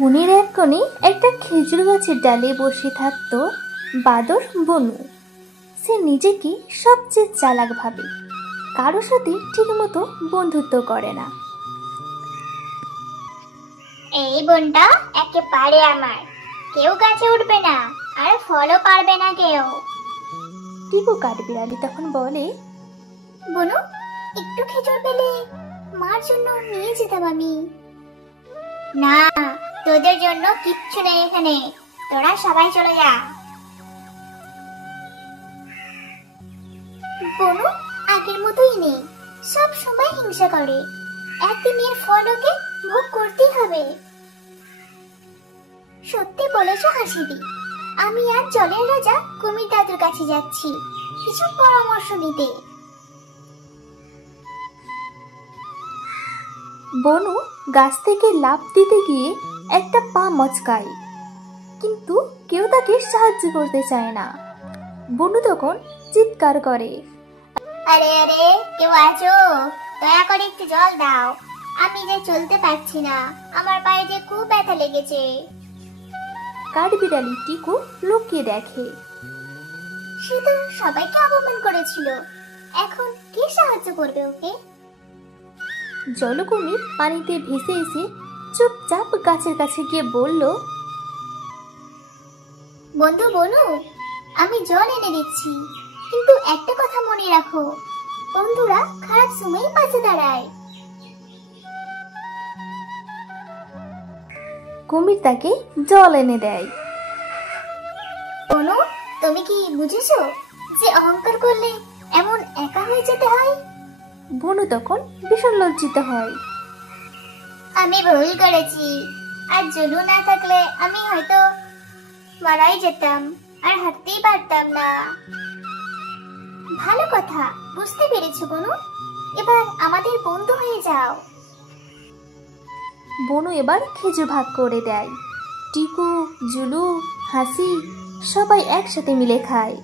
বনের এক কোণে একটা খেজুর গাছের ডালে বসে থাকতো বাদর বনু। সে নিজেকে সবচেয়ে চালাক ভাবে, কারো সাথে ঠিকমতো বন্ধুত্ব করে না। এই বনটা একেবারে আমার, কেউ গাছে উঠবে না আর ফলও পারবে না কেউ। টিকু কাঠবিড়ালি তখন বলে, বনু, একটু খেজুর পেলে মার জন্য নিয়ে যেতাম আমি। না, তোদের জন্য কিচ্ছু নেই এখানে, তোরা সবাই চলে যা। বনু আগের মতোই নেই, সব সময় হিংসা করে। একদিনের ফল ওকে ভোগ করতেই হবে। সত্যি বলেছো হাসিদি, আমি আর জলের রাজা কুমির দাদুর কাছে যাচ্ছি কিছু পরামর্শ নিতে। বনু গাছ থেকে লাফ দিতে গিয়ে একটা পা মচকায়, কিন্তু কেউ তাকে সাহায্য করতে চায় না। বনু তখন চিৎকার করে, আরে আরে, কেউ আছো? দয়া করে একটু জল দাও, আমি যে চলতে পারছি না, আমার পায়ে যে খুব ব্যথা লেগেছে। কাঠবিড়ালি টিকু লুকিয়ে দেখে। সে তো সবাইকে অপমান করেছিল, এখন কে সাহায্য করবে ওকে? জলকুমির পানিতে ভেসে এসে চুপচাপ গাছের কাছে গিয়ে বলল, বন্ধু বনু, আমি জল এনে দিচ্ছি, কিন্তু একটা কথা মনে রাখো, বন্ধুরা খারাপ সময় পাশে দাঁড়ায়। কুমির তাকে জল এনে দেয়। বনু, তুমি কি বুঝেছো যে অহংকার করলে এমন একা হয়ে যেতে হয়? বনু তখন ভীষণ লজ্জিত হয়। আমি ভুল করেছি, আর জলু না থাকলে আমি হয়তো মারাই যেতাম আর হাঁটতেই পারতাম না। ভালো কথা, বুঝতে পেরেছো বনু, এবার আমাদের বন্ধু হয়ে যাও। বনু এবার খেজুর ভাগ করে দেয়। টিকু, জুলু, হাসি সবাই একসাথে মিলে খায়।